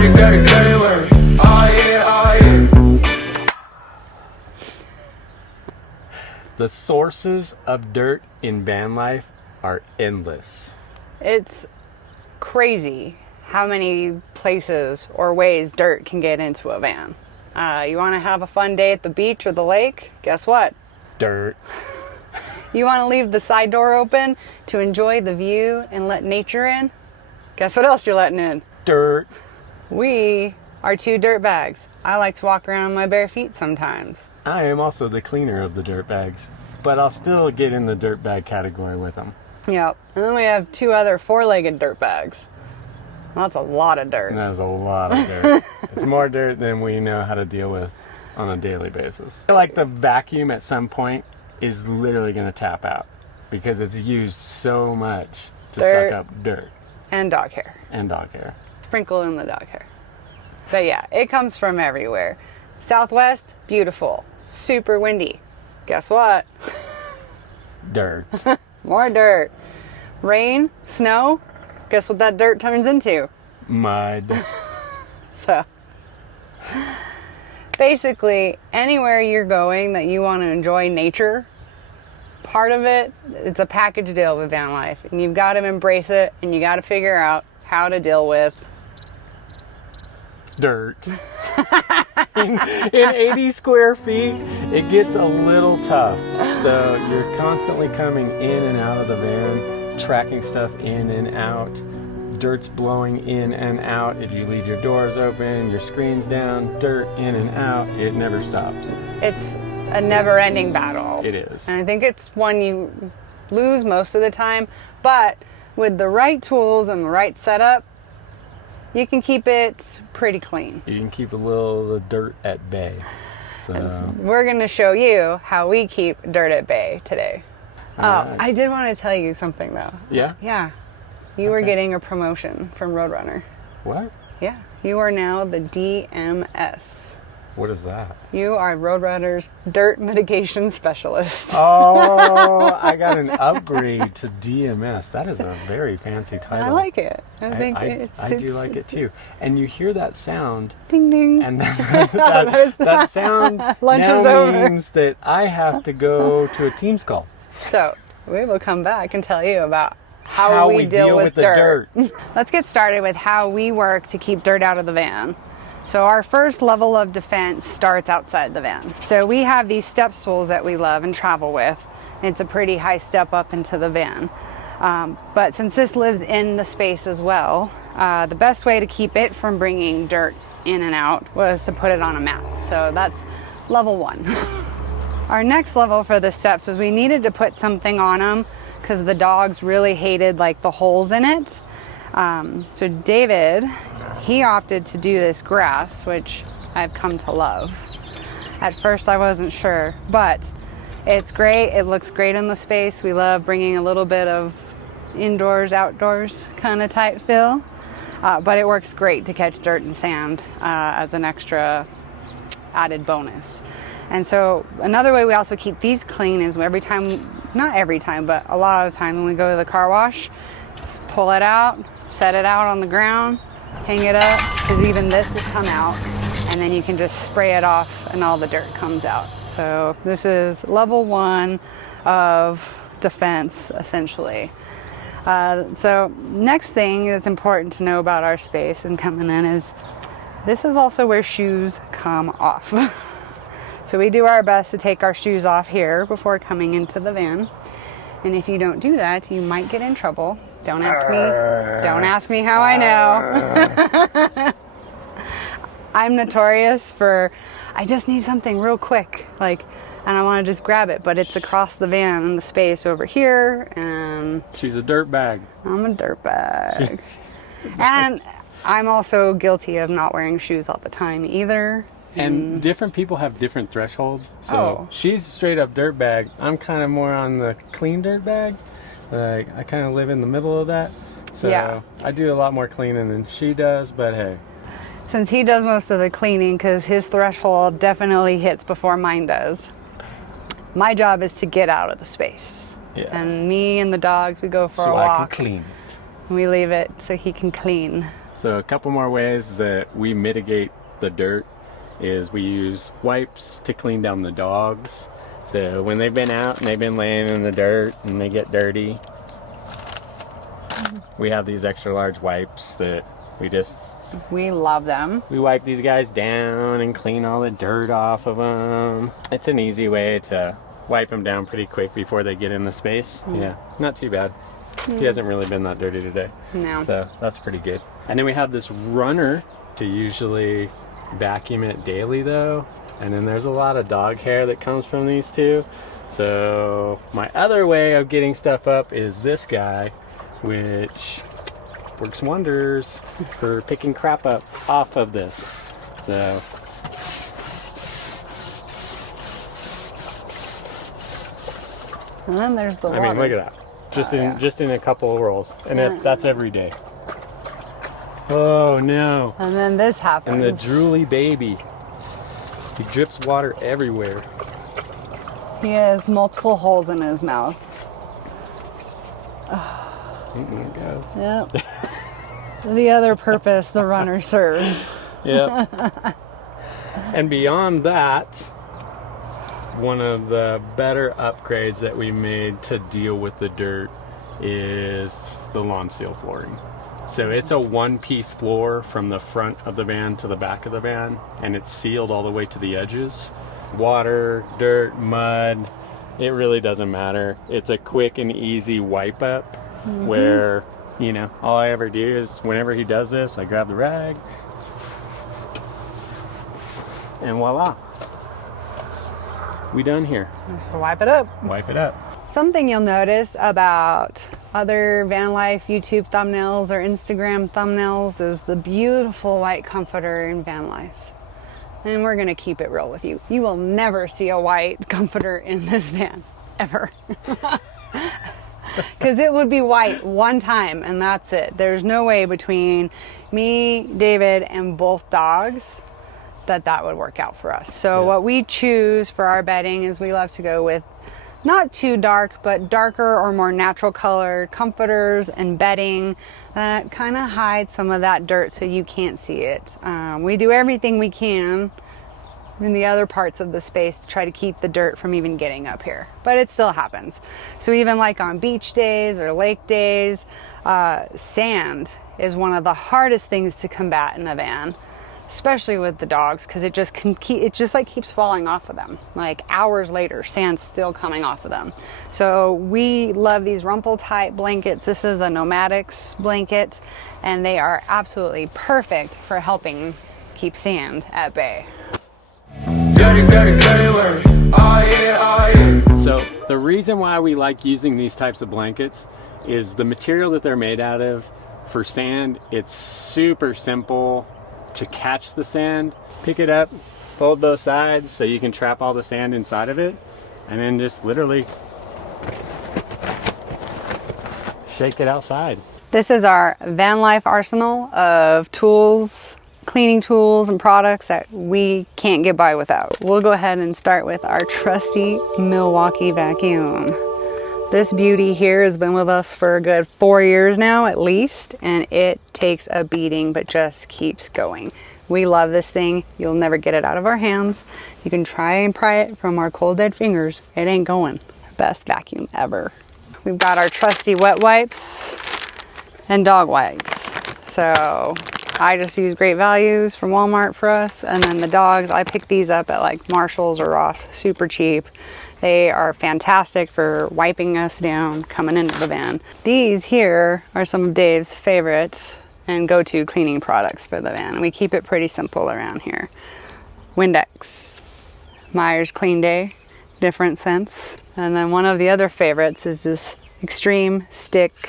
dirty, dirty, dirty work. Oh yeah, oh yeah. The sources of dirt in van life are endless. It's crazy how many places or ways dirt can get into a van. You want to have a fun day at the beach or the lake? Guess what? Dirt. You want to leave the side door open to enjoy the view and let nature in? Guess what else you're letting in? Dirt. We are two dirt bags. I like to walk around in my bare feet sometimes. I am also the cleaner of the dirt bags, but I'll still get in the dirt bag category with them. Yep. And then we have two other four-legged dirt bags. Well, that's a lot of dirt. That's a lot of dirt. It's more dirt than we know how to deal with on a daily basis. I feel like the vacuum at some point is literally going to tap out because it's used so much to suck up dirt. And dog hair. And dog hair. Sprinkle in the dog hair. But yeah, it comes from everywhere. Southwest, beautiful. Super windy. Guess what? Dirt. More dirt. Rain, snow. Guess what that dirt turns into? Mud. So, basically, anywhere you're going that you want to enjoy nature, part of it, it's a package deal with van life. And you've got to embrace it, and you got to figure out how to deal with dirt. in 80 square feet, it gets a little tough. So you're constantly coming in and out of the van, tracking stuff in and out. Dirt's blowing in and out. If you leave your doors open, your screen's down, dirt in and out, it never stops. It's a never-ending battle. It is. And I think it's one you lose most of the time, but with the right tools and the right setup, you can keep it pretty clean. You can keep a little of the dirt at bay. So and we're going to show you how we keep dirt at bay today. Right. I did want to tell you something though. Yeah? Yeah. You were getting a promotion from Roadrunner. What? Yeah. You are now the DMS. What is that? You are Roadrunner's dirt mitigation specialist. Oh, I got an upgrade to DMS. That is a very fancy title. I like it. I do like it too. And you hear that sound. Ding ding. And that sound Lunch now is over. means that I have to go to a Teams call. So we will come back and tell you about how we deal with the dirt. Let's get started with how we work to keep dirt out of the van. So our first level of defense starts outside the van. So we have these step stools that we love and travel with. It's a pretty high step up into the van. But since this lives in the space as well, the best way to keep it from bringing dirt in and out was to put it on a mat. So that's level one. Our next level for the steps was we needed to put something on them because the dogs really hated like the holes in it. So David, he opted to do this grass, which I've come to love. At first I wasn't sure, but it's great. It looks great in the space. We love bringing a little bit of indoors, outdoors kind of type feel. But it works great to catch dirt and sand as an extra added bonus. And so another way we also keep these clean is every time, not every time, but a lot of the time when we go to the car wash, just pull it out, set it out on the ground, hang it up, because even this will come out, and then you can just spray it off and all the dirt comes out. So this is level one of defense, essentially. So next thing that's important to know about our space and coming in is this is also where shoes come off. So we do our best to take our shoes off here before coming into the van. And if you don't do that, you might get in trouble. Don't ask me. Don't ask me how I know. I'm notorious for, I just need something real quick, like, and I want to just grab it, but it's across the van in the space over here, and She's a dirt bag. I'm a dirtbag. And I'm also guilty of not wearing shoes all the time either. And different people have different thresholds. So she's straight up dirt bag. I'm kind of more on the clean dirt bag. Like I kind of live in the middle of that. So Yeah. I do a lot more cleaning than she does, but hey. Since he does most of the cleaning, because his threshold definitely hits before mine does, my job is to get out of the space. Yeah. And me and the dogs, we go for a So walk. I can clean it. We leave it so he can clean. So a couple more ways that we mitigate the dirt is we use wipes to clean down the dogs. So when they've been out and they've been laying in the dirt and they get dirty, we have these extra large wipes that we love them. We wipe these guys down and clean all the dirt off of them. It's an easy way to wipe them down pretty quick before they get in the space. Yeah, not too bad. He hasn't really been that dirty today. No. So that's pretty good. And then we have this runner to usually vacuum it daily though. And then there's a lot of dog hair that comes from these two. So my other way of getting stuff up is this guy, which works wonders for picking crap up off of this. So and then there's the water. I mean, look at that. Just in a couple of rolls, and that's every day. Oh no! And then this happens. And the drooly baby, he drips water everywhere. He has multiple holes in his mouth. Guys. Yep. The other purpose the runner serves. Yep. And beyond that, one of the better upgrades that we made to deal with the dirt is the lawn seal flooring. So it's a one-piece floor from the front of the van to the back of the van, and it's sealed all the way to the edges. Water, dirt, mud, it really doesn't matter. It's a quick and easy wipe up where, you know, all I ever do is whenever he does this, I grab the rag and voila. We done here. Just wipe it up. Wipe it up. Something you'll notice about other van life YouTube thumbnails or Instagram thumbnails is the beautiful white comforter in van life. And we're gonna keep it real with you. You will never see a white comforter in this van, ever. Because it would be white one time and that's it. There's no way between me, David, and both dogs that would work out for us. So what we choose for our bedding is we love to go with not too dark, but darker or more natural colored comforters and bedding that kind of hide some of that dirt so you can't see it. We do everything we can in the other parts of the space to try to keep the dirt from even getting up here, but it still happens. So even like on beach days or lake days, sand is one of the hardest things to combat in a van, especially with the dogs, because it just keeps falling off of them. Like hours later, sand's still coming off of them. So we love these rumple type blankets. This is a Nomadics blanket, and they are absolutely perfect for helping keep sand at bay. Dirty, dirty, dirty work. Oh yeah, oh yeah. So the reason why we like using these types of blankets is the material that they're made out of. For sand, it's super simple to catch the sand. Pick it up, fold both sides so you can trap all the sand inside of it, and then just literally shake it outside. This is our van life arsenal of tools, cleaning tools and products that we can't get by without. We'll go ahead and start with our trusty Milwaukee vacuum. This beauty here has been with us for a good 4 years now at least, and it takes a beating but just keeps going. We love this thing. You'll never get it out of our hands. You can try and pry it from our cold dead fingers. It ain't going. Best vacuum ever. We've got our trusty wet wipes and dog wipes. So I just use Great Values from Walmart for us, and then the dogs, I pick these up at like Marshall's or Ross, super cheap. They are fantastic for wiping us down coming into the van. These here are some of Dave's favorites and go-to cleaning products for the van. We keep it pretty simple around here. Windex, Myers Clean Day, different scents. And then one of the other favorites is this Extreme Stick,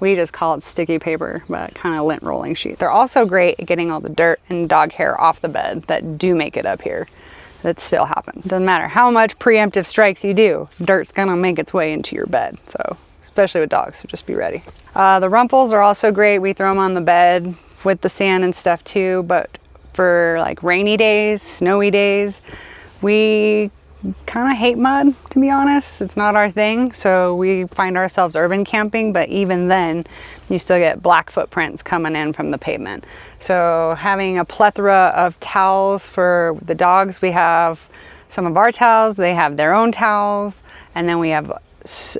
we just call it sticky paper, but kind of lint rolling sheet. They're also great at getting all the dirt and dog hair off the bed that do make it up here. That still happens. Doesn't matter how much preemptive strikes you do, dirt's gonna make its way into your bed. So, especially with dogs, so just be ready. The rumples are also great. We throw them on the bed with the sand and stuff too, but for like rainy days, snowy days, we kind of hate mud, to be honest. It's not our thing, so we find ourselves urban camping, but even then you still get black footprints coming in from the pavement. So having a plethora of towels for the dogs, we have some of our towels, they have their own towels, and then we have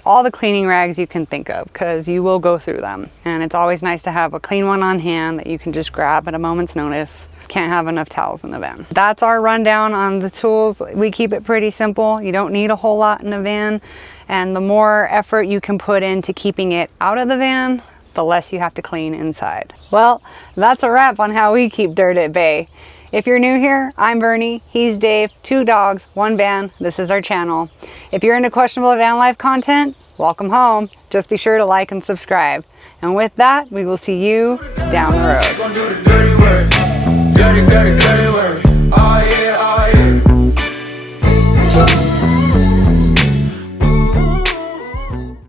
all the cleaning rags you can think of, because you will go through them, and it's always nice to have a clean one on hand that you can just grab at a moment's notice. Can't have enough towels in the van. That's our rundown on the tools. We keep it pretty simple. You don't need a whole lot in a van, and the more effort you can put into keeping it out of the van, the less you have to clean inside. Well, that's a wrap on how we keep dirt at bay. If you're new here, I'm Bernie, he's Dave, 2 dogs, 1 van. This is our channel. If you're into questionable van life content, welcome home. Just be sure to like and subscribe. And with that, we will see you down the road. Gonna do the dirty work. Dirty, dirty, dirty work.